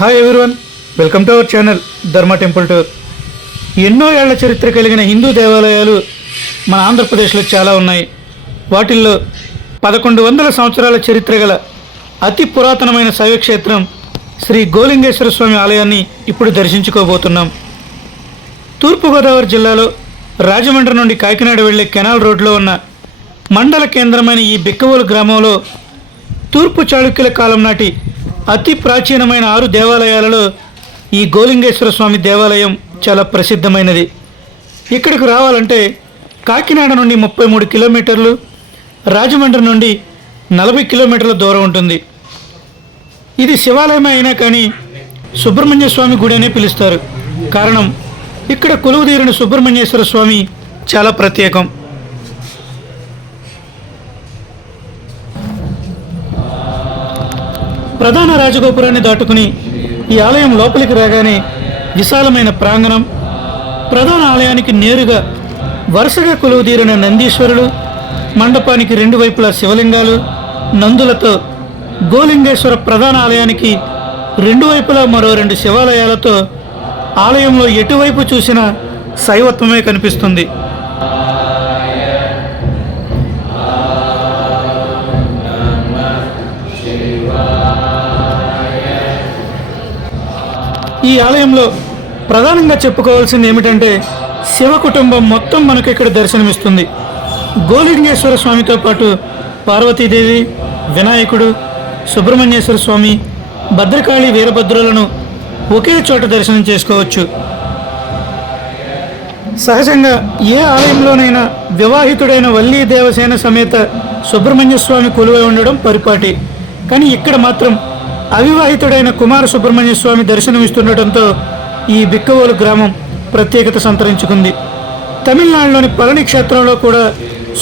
Hi everyone welcome to our channel Dharma temple tour ఎన్నో ఏళ్ళ చరిత్ర కలిగిన హిందూ దేవాలయాలు మన ఆంధ్రప్రదేశ్లో చాలా ఉన్నాయి. వాటిల్లో పదకొండు వందల సంవత్సరాల చరిత్ర గల అతి పురాతనమైన శైవక్షేత్రం శ్రీ గోలింగేశ్వర స్వామి ఆలయాన్ని ఇప్పుడు దర్శించుకోబోతున్నాం. తూర్పుగోదావరి జిల్లాలో రాజమండ్రి నుండి కాకినాడ వెళ్ళే కెనాల్ రోడ్లో ఉన్న మండల కేంద్రమైన ఈ బిక్కవోలు గ్రామంలో తూర్పు చాళుక్యుల కాలం నాటి అతి ప్రాచీనమైన ఆరు దేవాలయాలలో ఈ గోలింగేశ్వర స్వామి దేవాలయం చాలా ప్రసిద్ధమైనది. ఇక్కడికి రావాలంటే కాకినాడ నుండి ముప్పై మూడు కిలోమీటర్లు రాజమండ్రి నుండి నలభై కిలోమీటర్ల దూరం ఉంటుంది. ఇది శివాలయమే అయినా కానీ సుబ్రహ్మణ్య స్వామి గుడి అనే పిలుస్తారు. కారణం ఇక్కడ కొలువుదీరిన సుబ్రహ్మణ్యేశ్వర స్వామి చాలా ప్రత్యేకం. ప్రధాన రాజగోపురాన్ని దాటుకుని ఈ ఆలయం లోపలికి రాగానే విశాలమైన ప్రాంగణం ప్రధాన ఆలయానికి నేరుగా వరుసగా కొలువుదీరిన నందీశ్వరుడు మండపానికి రెండు వైపులా శివలింగాలు నందులతో గోలింగేశ్వర ప్రధాన ఆలయానికి రెండు వైపులా మరో రెండు శివాలయాలతో ఆలయంలో ఎటువైపు చూసినా శైవత్వమే కనిపిస్తుంది. ఈ ఆలయంలో ప్రధానంగా చెప్పుకోవాల్సింది ఏమిటంటే శివ కుటుంబం మొత్తం మనకు ఇక్కడ దర్శనమిస్తుంది. గోలింగేశ్వర స్వామితో పాటు పార్వతీదేవి వినాయకుడు సుబ్రహ్మణ్యేశ్వర స్వామి భద్రకాళి వీరభద్రులను ఒకే చోట దర్శనం చేసుకోవచ్చు. సహజంగా ఏ ఆలయంలోనైనా వివాహితుడైన వల్లీ దేవసేన సమేత సుబ్రహ్మణ్య స్వామి కొలువై ఉండడం పరిపాటి. కానీ ఇక్కడ మాత్రం అవివాహితుడైన కుమార సుబ్రహ్మణ్య స్వామి దర్శనమిస్తుండటంతో ఈ బిక్కవోలు గ్రామం ప్రత్యేకత సంతరించుకుంది. తమిళనాడులోని పళని క్షేత్రంలో కూడా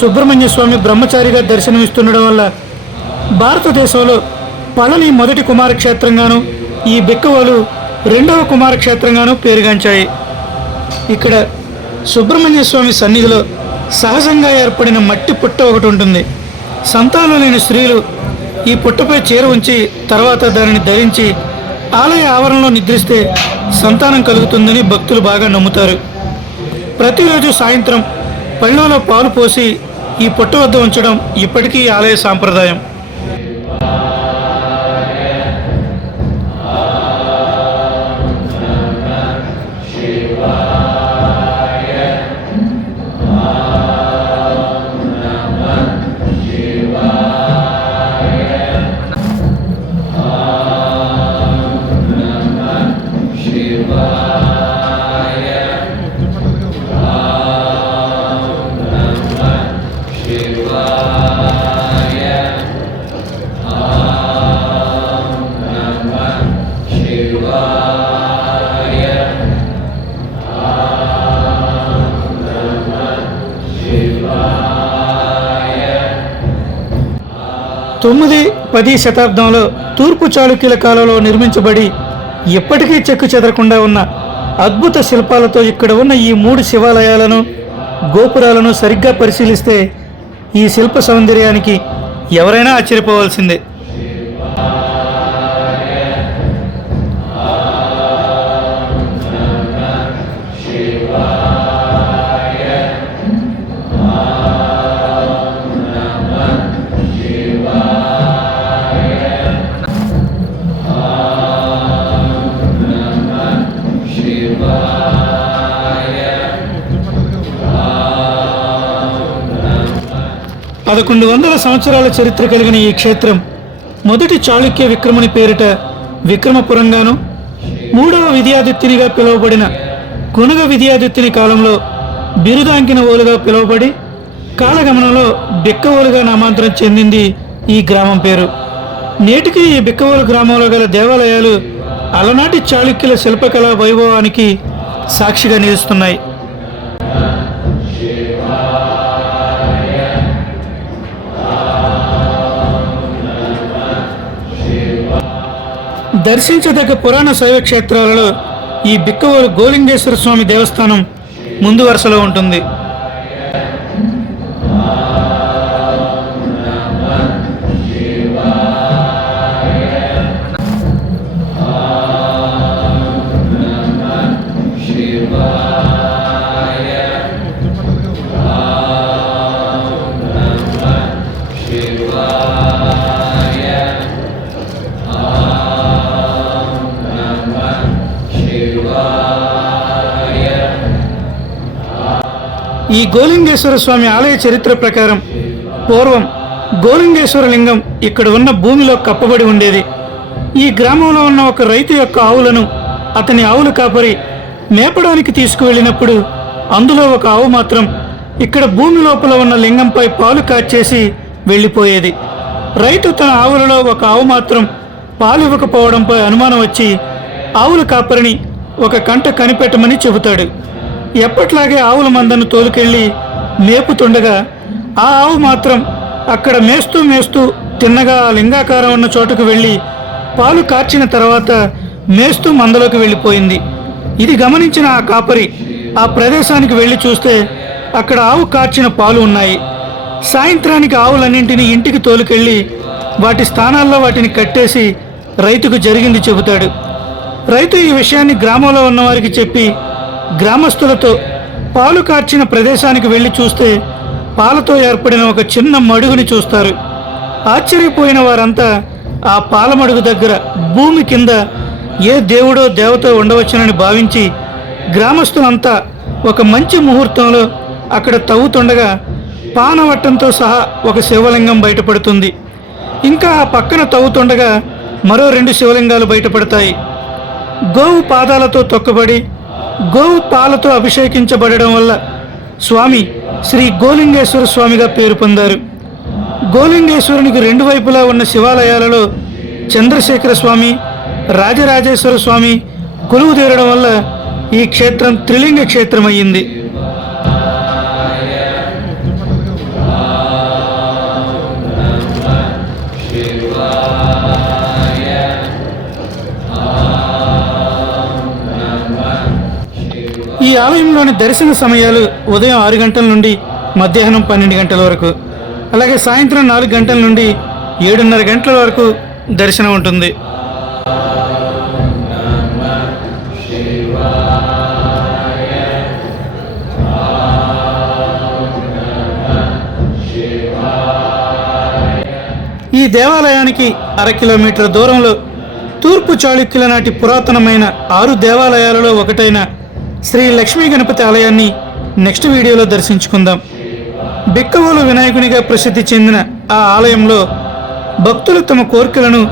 సుబ్రహ్మణ్య స్వామి బ్రహ్మచారిగా దర్శనమిస్తుండడం వల్ల భారతదేశంలో పళని మొదటి కుమారక్షేత్రంగాను ఈ బిక్కవోలు రెండవ కుమారక్షేత్రంగాను పేరుగాంచాయి. ఇక్కడ సుబ్రహ్మణ్య స్వామి సన్నిధిలో సహజంగా ఏర్పడిన మట్టి పుట్ట ఒకటి ఉంటుంది. సంతానం లేని స్త్రీలు ఈ పుట్టపై చీర ఉంచి తర్వాత దానిని ధరించి ఆలయ ఆవరణలో నిద్రిస్తే సంతానం కలుగుతుందని భక్తులు బాగా నమ్ముతారు. ప్రతిరోజు సాయంత్రం పళ్ళలో పాలు పోసి ఈ పుట్ట వద్ద ఉంచడం ఇప్పటికీ ఆలయ సాంప్రదాయం. తొమ్మిది పది శతాబ్దంలో తూర్పు చాళుక్యుల కాలంలో నిర్మించబడి ఇప్పటికీ చెక్కు చెదరకుండా ఉన్న అద్భుత శిల్పాలతో ఇక్కడ ఉన్న ఈ మూడు శివాలయాలను గోపురాలను సరిగ్గా పరిశీలిస్తే ఈ శిల్ప సౌందర్యానికి ఎవరైనా ఆశ్చర్యపోవాల్సిందే. పదకొండు వందల సంవత్సరాల చరిత్ర కలిగిన ఈ క్షేత్రం మొదటి చాళుక్య విక్రముని పేరిట విక్రమపురంగాను మూడవ విద్యాదిత్యునిగా పిలువబడిన గుణగ విద్యాదిత్యుని కాలంలో బిరుదాంకిన ఓలుగా పిలువబడి కాలగమనంలో బిక్కవోలుగా నామాంతరం చెందింది ఈ గ్రామం పేరు. నేటికి ఈ బిక్కవోలు గ్రామంలో గల దేవాలయాలు అలనాటి చాళుక్యుల శిల్పకళా వైభవానికి సాక్షిగా నిలుస్తున్నాయి. దర్శించదగ్గ పురాణ శైవ క్షేత్రాలలో ఈ బిక్కవోలు గోలింగేశ్వర స్వామి దేవస్థానం ముందు వరుసలో ఉంటుంది. ఈ గోలింగేశ్వర స్వామి ఆలయ చరిత్ర ప్రకారం పూర్వం గోలింగేశ్వర లింగం ఇక్కడ ఉన్న భూమిలో కప్పబడి ఉండేది. ఈ గ్రామంలో ఉన్న ఒక రైతు యొక్క ఆవులను అతని ఆవులు కాపరి మేపడానికి తీసుకువెళ్ళినప్పుడు అందులో ఒక ఆవు మాత్రం ఇక్కడ భూమి లోపల ఉన్న లింగంపై పాలు కాచేసి వెళ్ళిపోయేది. రైతు తన ఆవులలో ఒక ఆవు మాత్రం పాలు ఇవ్వకపోవడంపై అనుమానం వచ్చి ఆవుల కాపరిని ఒక కంట కనిపెట్టమని చెబుతాడు. ఎప్పట్లాగే ఆవుల మందను తోలుకెళ్ళి మేపుతుండగా ఆ ఆవు మాత్రం అక్కడ మేస్తూ మేస్తూ తిన్నగా ఆ లింగాకారం ఉన్న చోటుకు వెళ్ళి పాలు కార్చిన తర్వాత మేస్తూ మందలోకి వెళ్ళిపోయింది. ఇది గమనించిన ఆ కాపరి ఆ ప్రదేశానికి వెళ్ళి చూస్తే అక్కడ ఆవు కార్చిన పాలు ఉన్నాయి. సాయంత్రానికి ఆవులన్నింటినీ ఇంటికి తోలుకెళ్ళి వాటి స్థానాల్లో వాటిని కట్టేసి రైతుకు జరిగింది చెబుతాడు. రైతు ఈ విషయాన్ని గ్రామంలో ఉన్నవారికి చెప్పి గ్రామస్తులతో పాలు కార్చిన ప్రదేశానికి వెళ్ళి చూస్తే పాలతో ఏర్పడిన ఒక చిన్న మడుగుని చూస్తారు. ఆశ్చర్యపోయిన వారంతా ఆ పాలమడుగు దగ్గర భూమి కింద ఏ దేవుడో దేవతో ఉండవచ్చునని భావించి గ్రామస్తులంతా ఒక మంచి ముహూర్తంలో అక్కడ తవ్వుతుండగా పానవట్టంతో సహా ఒక శివలింగం బయటపడుతుంది. ఇంకా ఆ పక్కన తవ్వుతుండగా మరో రెండు శివలింగాలు బయటపడతాయి. గోవు పాదాలతో తొక్కబడి గోవు పాలతో అభిషేకించబడడం వల్ల స్వామి శ్రీ గోలింగేశ్వర స్వామిగా పేరు పొందారు. గోలింగేశ్వరునికి రెండు వైపులా ఉన్న శివాలయాలలో చంద్రశేఖర స్వామి రాజరాజేశ్వర స్వామి కొలువు తీరడం వల్ల ఈ క్షేత్రం త్రిలింగ క్షేత్రం ఆలయంలోని దర్శన సమయాలు ఉదయం ఆరు గంటల నుండి మధ్యాహ్నం పన్నెండు గంటల వరకు. అలాగే సాయంత్రం నాలుగు గంటల నుండి ఏడున్నర గంటల వరకు దర్శనం ఉంటుంది. ఈ దేవాలయానికి అర కిలోమీటర్ దూరంలో తూర్పు చాళుక్యుల నాటి పురాతనమైన ఆరు దేవాలయాలలో ఒకటైన శ్రీ లక్ష్మీ గణపతి ఆలయాన్ని నెక్స్ట్ వీడియోలో దర్శించుకుందాం. బిక్కవోలు వినాయకునిగా ప్రసిద్ధి చెందిన ఆ ఆలయంలో భక్తులు తమ కోరికలను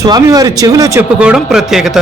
స్వామివారి చెవిలో చెప్పుకోవడం ప్రత్యేకత.